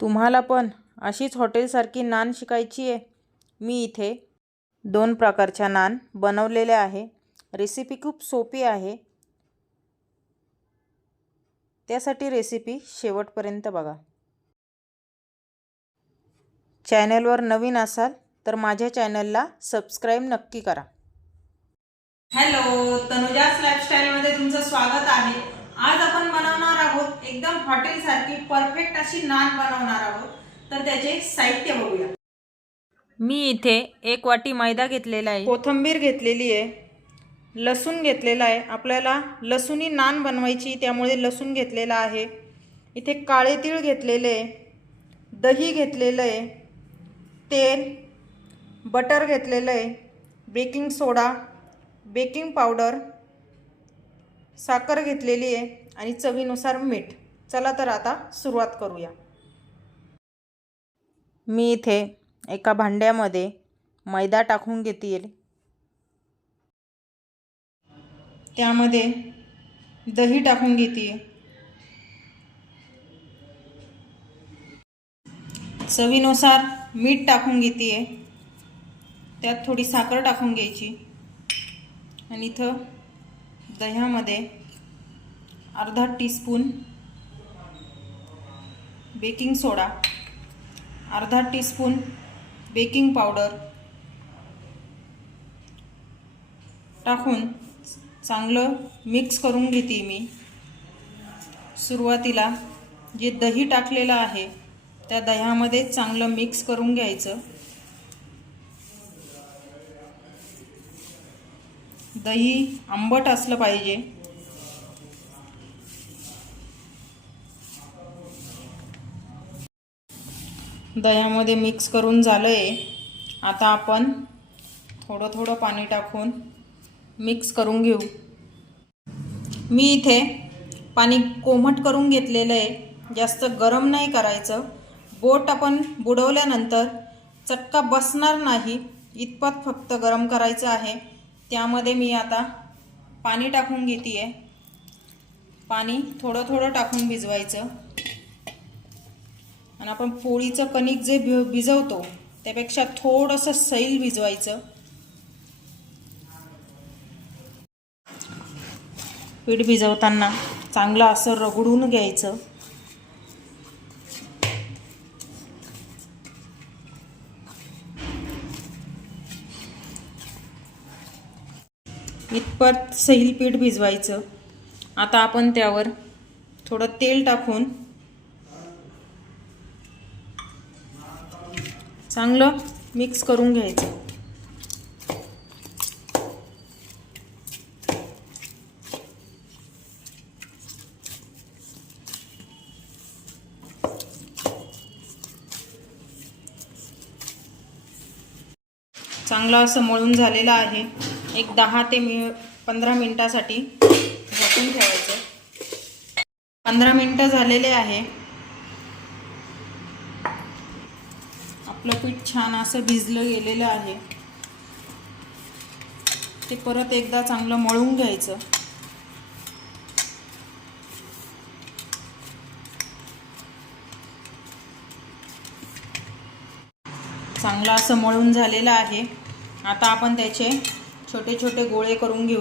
तुम्हाला पण अशीच हॉटेलसारखी नान शिकायची आहे. मी इथे दोन प्रकारच्या नान बनवलेल्या आहे. रेसिपी खूप सोपी आहे. त्यासाठी रेसिपी शेवटपर्यंत बघा. चॅनलवर नवीन असाल तर माझ्या चॅनलला सबस्क्राईब नक्की करा. हॅलो तनुजास लाईफस्टाईलमध्ये तुमचं स्वागत आहे. आज आपण बनवणार आहोत एकदम हॉटेलसारखी परफेक्ट अशी नान बनवणार आहोत. तर त्याचे साहित्य बघूया. मी इथे एक वाटी मैदा घेतलेला आहे. कोथंबीर घेतलेली आहे. लसूण घेतलेला आहे. आपल्याला लसुणी नान बनवायची त्यामुळे लसूण घेतलेला आहे. इथे काळे तीळ घेतलेले आहे. दही घेतलेलं आहे. तेल बटर घेतलेलं आहे. बेकिंग सोडा बेकिंग पावडर साखर घेतलेली आहे आणि चवीनुसार मीठ. चला तर आता सुरुवात करूया. मी इथे एका भांड्यामध्ये मैदा टाकून घेते त्यामध्ये दही टाकून घेते चवीनुसार मीठ टाकून घेते त्यात थोडी साखर टाकून घ्यायची. आणि इथं दह्यामध्ये अर्धा टीस्पून बेकिंग सोडा अर्धा टीस्पून बेकिंग पावडर टाकून चांगलं मिक्स करून घेते मी. सुरुवातीला जे दही टाकलेलं आहे त्या दह्यामध्ये चांगलं मिक्स करून घ्यायचं. दही आंबट असलं पाहिजे. दह्यामध्ये मिक्स करून झालं आहे आता आपण थोडं थोडं पाणी टाकून मिक्स करून घेऊ. मी इथे पाणी कोमट करून घेतलेलं आहे. जास्त गरम नाही करायचं. बोट आपण बुडवल्यानंतर चटका बसणार नाही. इतपत फक्त गरम करायचं आहे. त्यामध्ये मी आता पाणी टाकून घेते आहे पाणी थोडं थोडं टाकून भिजवायचं. आणि आपण पोळीचं कणिक जे भि भिजवतो त्यापेक्षा थोडंसं सैल भिजवायचं. पीठ भिजवताना चांगलं असं रगडून घ्यायचं. परत सैल पीठ भिजवायचं. आता आपण त्यावर थोडं तेल टाकून चांगलं मिक्स करून घ्यायचं. चांगलं असं मळून झालेलं आहे. एक दहा ते मी पंधरा मिनटासाठी झाकून ठेवायचं. पंधरा मिनटं झालेले आहे. आपलं पीठ छान असं भिजलं गेलेलं आहे. ते परत एकदा चांगलं मळून घ्यायचं. चांगलं असं मळून झालेलं आहे. आता आपण त्याचे छोटे छोटे गोळे करून घेऊ.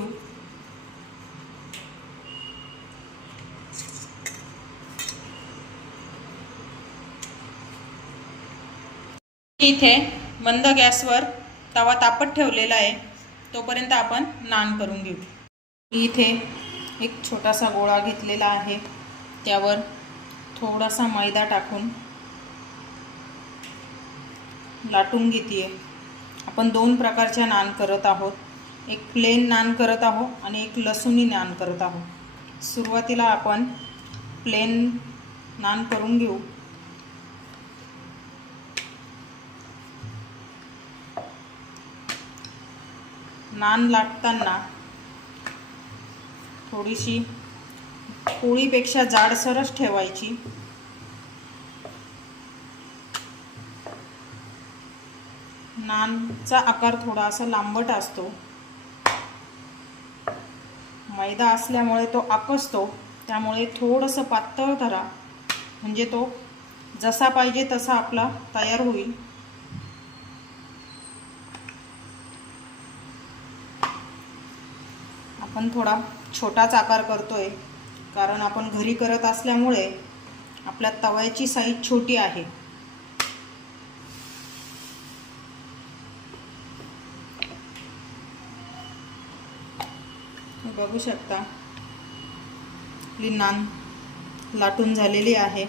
इथे मंद गॅसवर तवा तापत ठेवलेला आहे. तोपर्यंत आपण नान करून घेऊ. इथे एक छोटासा गोळा घेतलेला आहे. त्यावर थोडासा मैदा टाकून लाटून घेते आपण दोन प्रकारच्या नान करत आहोत. एक प्लेन नान करत आहोत आणि एक लसुणी नान करत आहोत. सुरुवातीला आपण प्लेन नान करून घेऊ. नान लाटताना थोडीशी पोळीपेक्षा जाडसरच ठेवायची. नानचा आकार थोडा असा लांबट असतो. मैदा असल्यामुळे तो आकसतो त्यामुळे थोडंसं पातळ करा म्हणजे तो जसा पाहिजे तसा आपला तयार होईल. आपण थोडा छोटाच आकार करतोय. कारण आपण घरी करत असल्यामुळे आपल्या तव्याची साईज छोटी आहे. बघू शकता. आपली नान लाटून झालेली आहे.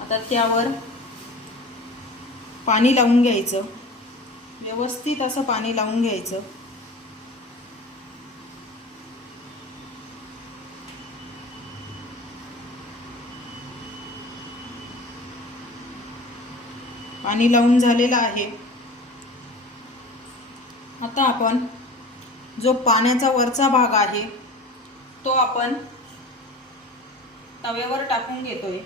आता त्यावर पाणी लावून घ्यायचं. व्यवस्थित असं पाणी लावून घ्यायचं. पाणी लावून झालेलं आहे. आता आपण जो पाण्याचा वरचा भाग आहे तो आपण तव्यावर टाकून घेतोय.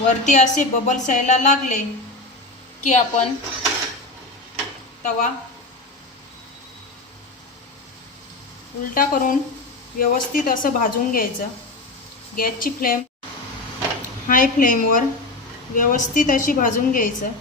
वरती असे बबल्स यायला लागले की आपण तवा उलटा करून व्यवस्थित असं भाजून घ्यायचं. गॅसची फ्लेम हाय फ्लेमवर व्यवस्थित अशी भाजून घ्यायचं.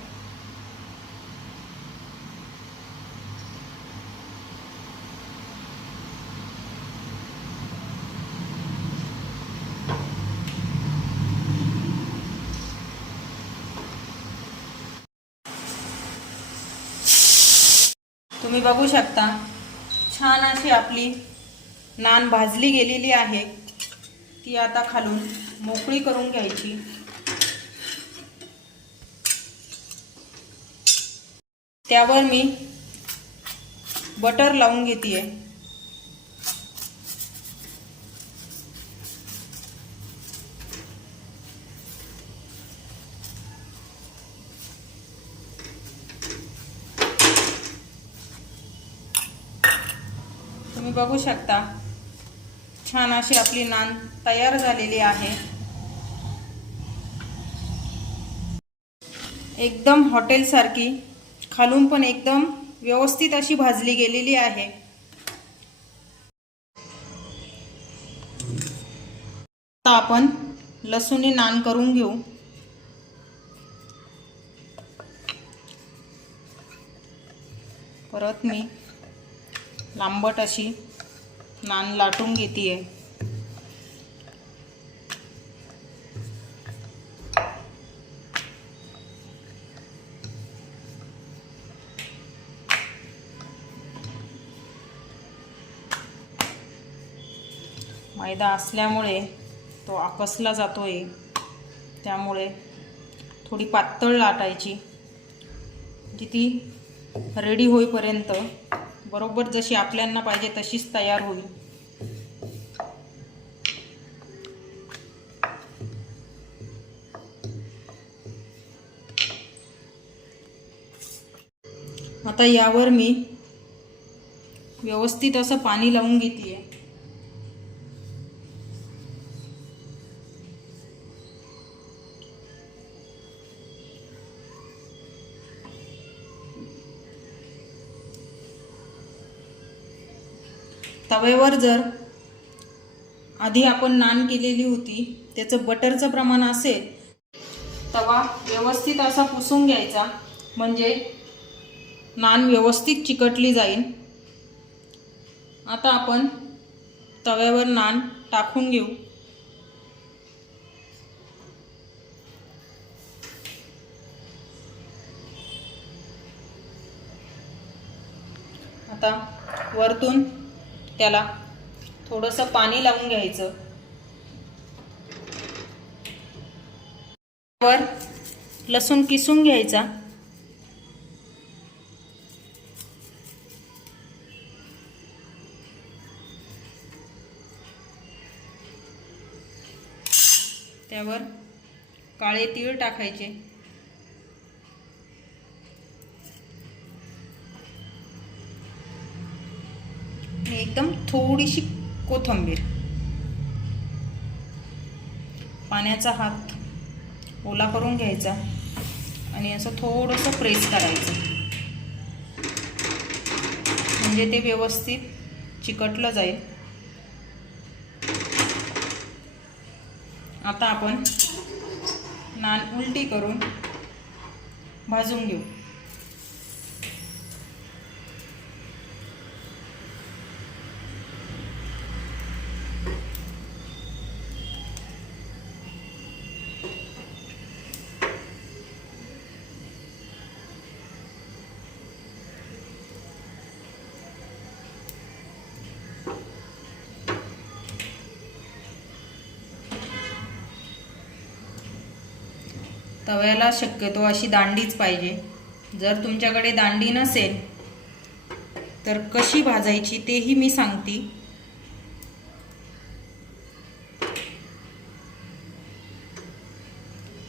तुम्ही बघू शकता छान अशी आपली नान भाजली गेलेली आहे. ती आता खालून मोकळी करून घ्यायची. त्यावर मी बटर लावून घेते तुम्ही बघू शकता छान अशी आपली नान तयार झालेली आहे. एकदम हॉटेलसारखी खालून पण एकदम व्यवस्थित अशी भाजली गेलेली आहे. आता आपण लसूणी नान करून घेऊ. परत मी लांबट अशी नान लाटून घेते आहे मैदा असल्यामुळे तो आकसला जातो आहे त्यामुळे थोडी पातळ लाटायची. जी ती रेडी होईपर्यंत बरोबर जशी आपल्यांना पाहिजे तशीच तयार होईल. आता यावर मी व्यवस्थित असं पाणी लावून घेते आहे तव्यावर जर आधी आपण नान केलेली होती त्याचं बटरचं प्रमाण असेल तवा व्यवस्थित असा पुसून घ्यायचा. म्हणजे नान व्यवस्थित चिकटली जाईल आता आपण तव्यावर नान टाकून घेऊ. आता वरतून त्याला थोडंसं पाणी लावून घ्यायचं. वर लसूण किसून घ्यायचा. त्यावर काळे तीळ टाकायचे. एकदम थोडीशी कोथंबीर पाण्याचा हात ओला करून घ्यायचा आणि असं थोडंसं प्रेस करायचं म्हणजे ते व्यवस्थित चिकटलं जाईल आता आपण नान उलटी करून भाजून घेऊ तव्याला शक्यतो अशी दांडीच पाहिजे. जर तुमच्याकडे दांडी नसेल तर कशी भाजायची तेही मी सांगते.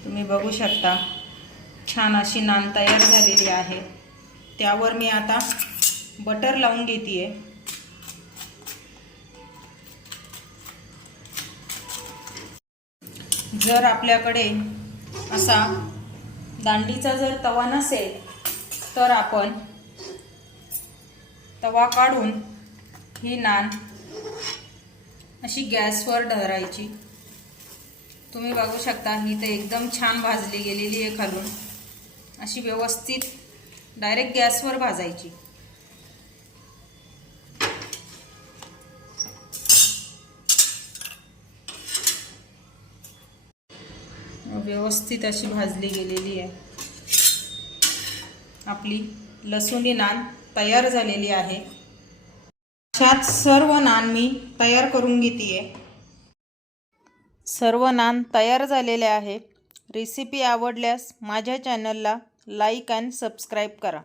तुम्ही बघू शकता छान अशी नान तयार झालेली आहे. त्यावर मी आता बटर लावून घेते जर आपल्याकडे असा दांडीचा जर तवा नसेल तर आपण तवा काढून ही नान अशी गॅसवर ढरायची. तुम्ही बघू शकता ही तर एकदम छान भाजली गेलेली आहे खालून. अशी व्यवस्थित डायरेक्ट गॅसवर भाजायची. व्यवस्थित अशी भाजली गेलेली आहे. आपली लसुणी नान तयार झालेली आहे. अशात सर्व नान मी तयार करून घेते सर्व नान तयार झालेले आहे. रेसिपी आवडल्यास माझ्या चॅनलला लाईक अँड सबस्क्राईब करा.